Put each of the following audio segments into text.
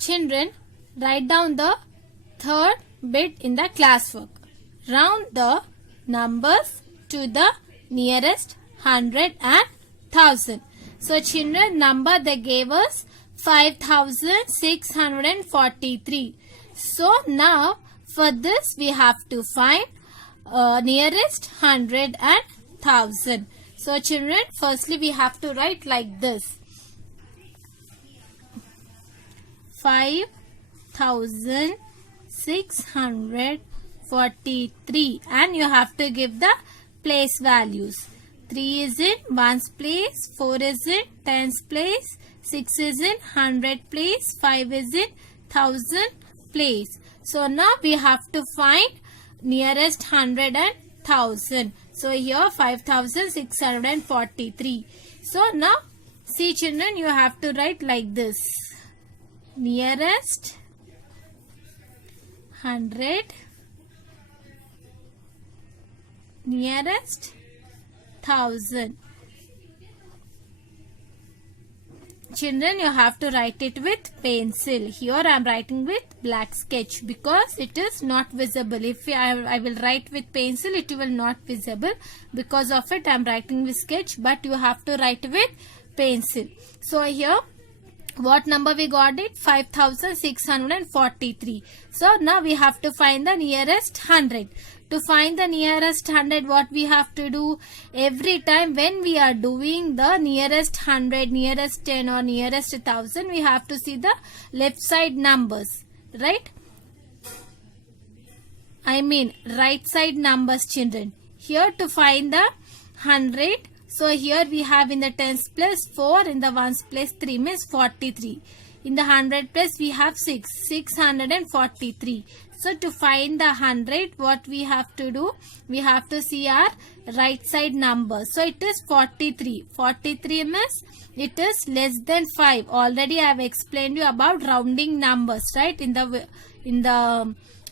Children, write down the third bit in the classwork. Round the numbers to the nearest 100 and 1000. So children, number they gave us 5643. So now for this we have to find nearest 100 and 1000. So children, firstly we have to write like this. 5643 and you have to give the place values. 3 is in 1's place, 4 is in 10's place, 6 is in 100 place, 5 is in 1000 place. So now we have to find nearest 100 and 1000. So here 5643. So now see children, you have to write like this. Nearest 100, nearest 1000. Children, you have to write it with pencil. Here I am writing with black sketch because it is not visible. If I will write with pencil, it will not visible. Because of it I am writing with sketch, but you have to write with pencil. So here what number we got it? 5643. So now we have to find the nearest 100. To find the nearest 100, what we have to do? Every time when we are doing the nearest 100, nearest 10 or nearest 1000, we have to see the left side numbers. Right? I mean right side numbers, children. Here to find the 100. So here we have in the tens place 4, in the ones place 3 means 43. In the 100 place we have 643. So to find the 100, what we have to do? We have to see our right side number. So it is 43. 43 means it is less than 5. Already I have explained you about rounding numbers, right? In the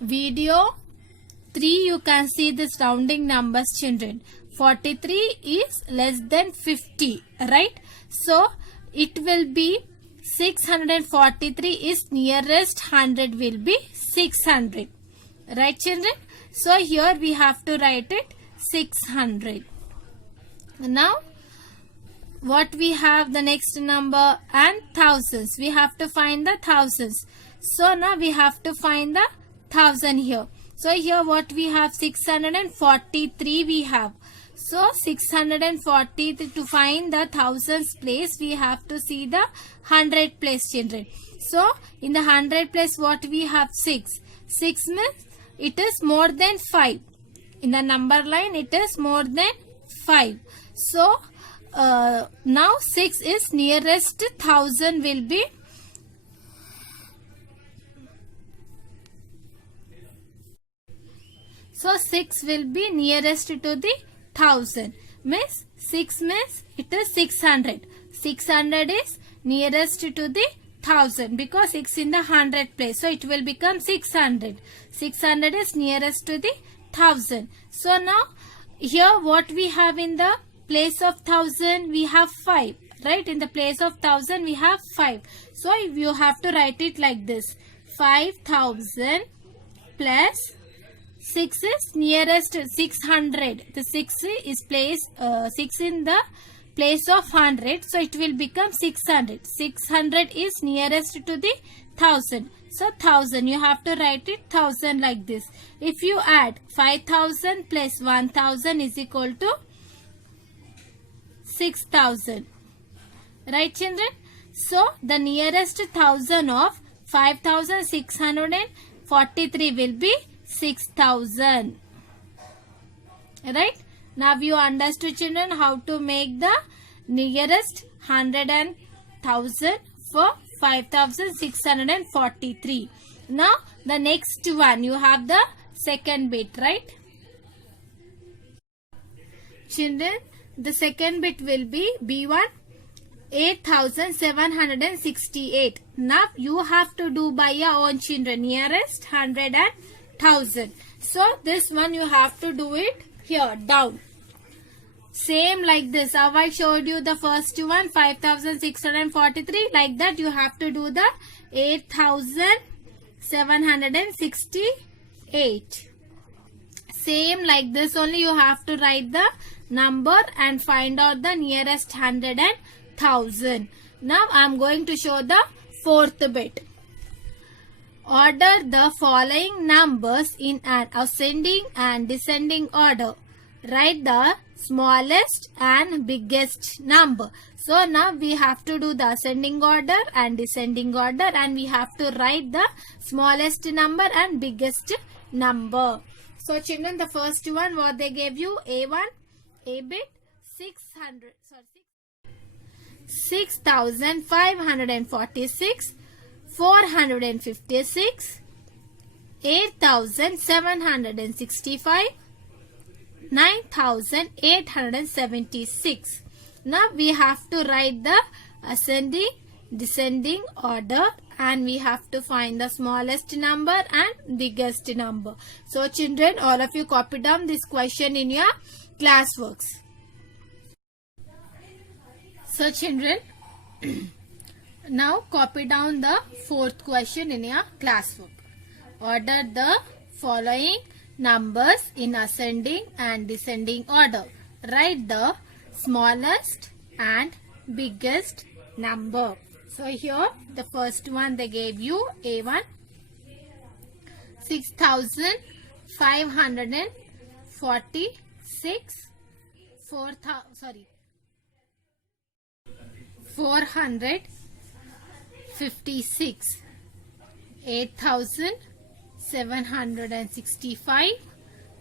video 3 you can see this rounding numbers, children. 43 is less than 50, right? So it will be 643 is nearest 100 will be 600, right children? So here we have to write it 600. Now what we have the next number and thousands. We have to find the thousands. So now we have to find the 1000 here. So here what we have? 643 we have. So 640, to find the thousands place we have to see the 100 place, children. So in the 100 place what we have? 6. 6 means it is more than 5. In the number line it is more than 5. So now 6 is nearest 1000 will be . So 6 will be nearest to the 1000. Means 6 means it is 600. 600 is nearest to the 1000 because 6 in the 100 place. So it will become 600. 600 is nearest to the 1000. So now here what we have in the place of 1000? We have 5. Right? In the place of 1000 we have 5. So you have to write it like this. 5000 plus 6 is nearest 600. The 6 is placed 6 in the place of 100. So it will become 600. 600 is nearest to the 1000. So 1000. You have to write it 1000 like this. If you add 5000 plus 1000 is equal to 6000. Right children? So the nearest 1000 of 5643 will be 6000. Right? Now you understood children how to make the nearest 100 and 1000 for 5643. Now the next one you have the second bit, right? Children, the second bit will be B1 8768. Now you have to do by your own, children. Nearest 100 and 1000. So this one you have to do it here down. Same like this. How I showed you the first one, 5643. Like that you have to do the 8768. Same like this only you have to write the number and find out the nearest hundred and thousand. Now I am going to show the fourth bit. Order the following numbers in an ascending and descending order. Write the smallest and biggest number. So now we have to do the ascending order and descending order, and we have to write the smallest number and biggest number. So children, the first one what they gave you, A1, A bit 6,546, 456, 8,765, 9,876. Now we have to write the ascending, descending order, and we have to find the smallest number and biggest number. So children, all of you copy down this question in your classworks. So children, now copy down the fourth question in your classwork. Order the following numbers in ascending and descending order. Write the smallest and biggest number. So here the first one they gave you, A1, 6,546, 456, 8,765,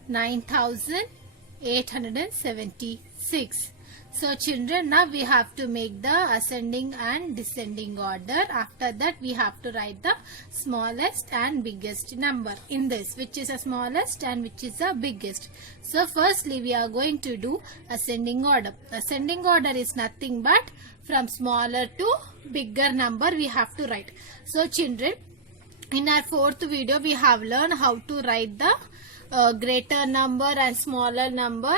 9,876. So children, now we have to make the ascending and descending order. After that we have to write the smallest and biggest number in this, which is the smallest and which is the biggest. So firstly we are going to do ascending order. Ascending order is nothing but from smaller to bigger number we have to write. So children, in our fourth video we have learned how to write the greater number and smaller number,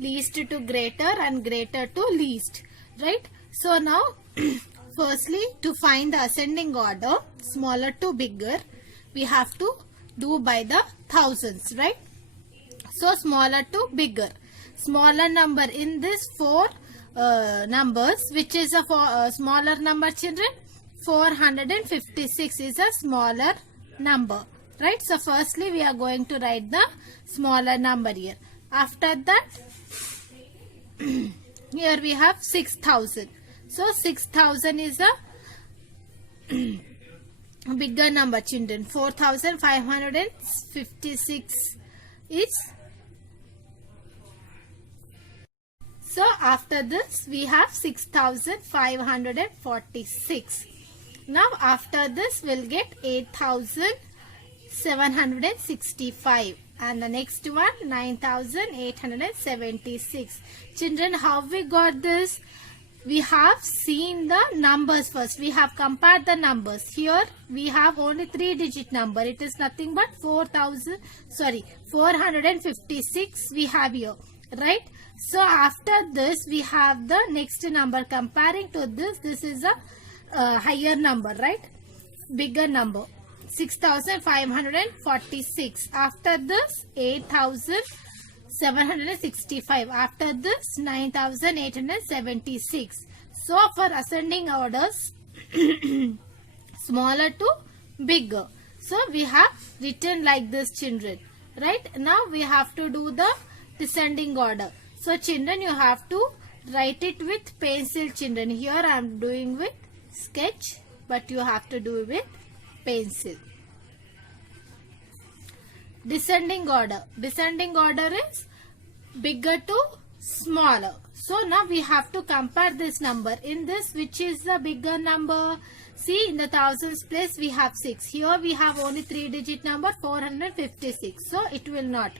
least to greater and greater to least, right? So now firstly, to find the ascending order, smaller to bigger, we have to do by the thousands, right? So smaller to bigger, smaller number in this four numbers, which is a smaller number children, 456 is a smaller number, right? So firstly we are going to write the smaller number here. After that here we have 6,000. So 6,000 is a bigger number children. 4,556 is. So after this we have 6,546. Now after this we'll get 8,765. And the next one 9,876. Children, how we got this? We have seen the numbers first. We have compared the numbers. Here we have only 3-digit number. It is nothing but 456 we have here, right? So after this we have the next number. Comparing to this, this is a higher number, right? Bigger number. 6,546. After this 8,765. After this 9,876. So for ascending orders smaller to bigger. So we have written like this children, right? Now we have to do the descending order. So children, you have to write it with pencil children. Here I am doing with sketch, but you have to do with pencil. Descending order. Descending order is bigger to smaller. So now we have to compare this number. In this, which is the bigger number? See, in the thousands place we have 6. Here we have only 3-digit number 456. So it will not.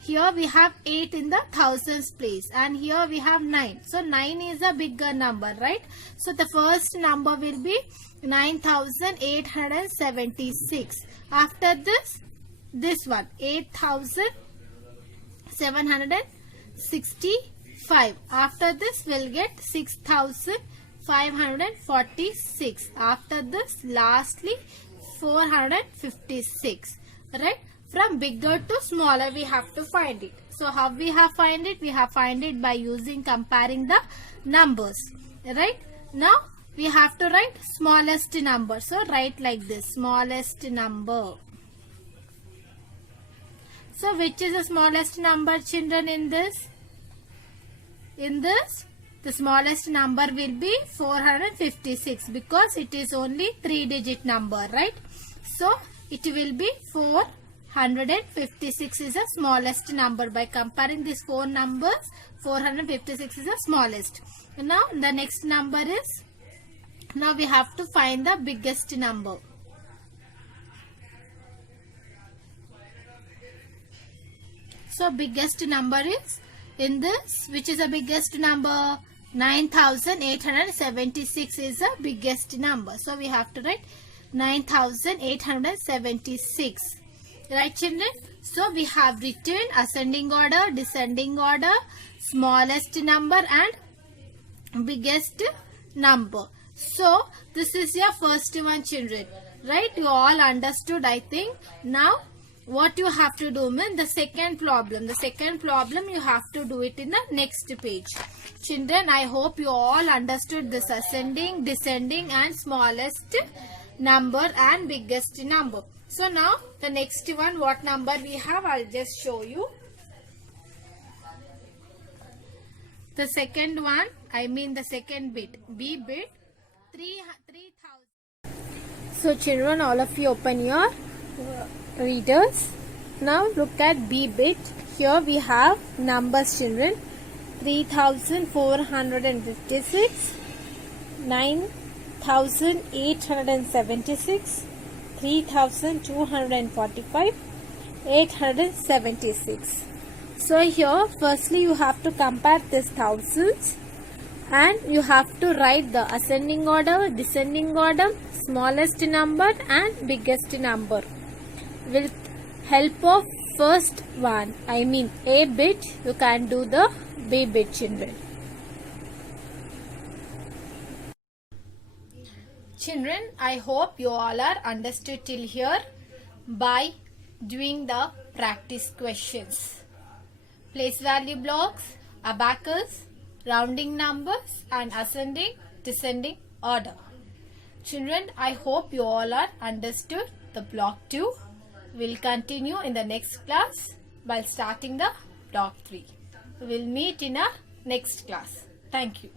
Here we have 8 in the thousands place, and here we have 9. So 9 is a bigger number, right? So the first number will be 9,876. After this one 8,765. 5. After this we'll get 6546. After this lastly 456. Right? From bigger to smaller we have to find it. So how we have find it? We have find it by using comparing the numbers. Right? Now we have to write smallest number. So write like this, smallest number. So which is the smallest number, children, in this? In this, the smallest number will be 456 because it is only 3-digit number, right? So it will be 456 is the smallest number. By comparing these four numbers, 456 is the smallest. Now the next number is, now we have to find the biggest number. So biggest number is, in this, which is the biggest number? 9876 is the biggest number. So we have to write 9876. Right, children? So we have written ascending order, descending order, smallest number and biggest number. So this is your first one, children. Right? You all understood, I think. Now what you have to do means the second problem. The second problem you have to do it in the next page. Children, I hope you all understood this ascending, descending and smallest number and biggest number. So now the next one, what number we have, I'll just show you. The second one, I mean the second bit, B bit, 3000. So children, all of you open your readers. Now look at B bit. Here we have numbers, children. 3456, 9876, 3245, 876. So here firstly you have to compare these thousands and you have to write the ascending order, descending order, smallest number and biggest number. With help of first one, I mean A bit, you can do the B bit, children. Children, I hope you all are understood till here by doing the practice questions. Place value blocks, abacus, rounding numbers and ascending, descending order. Children, I hope you all are understood the block 2. We'll continue in the next class by starting the block 3. We'll meet in a next class. Thank you.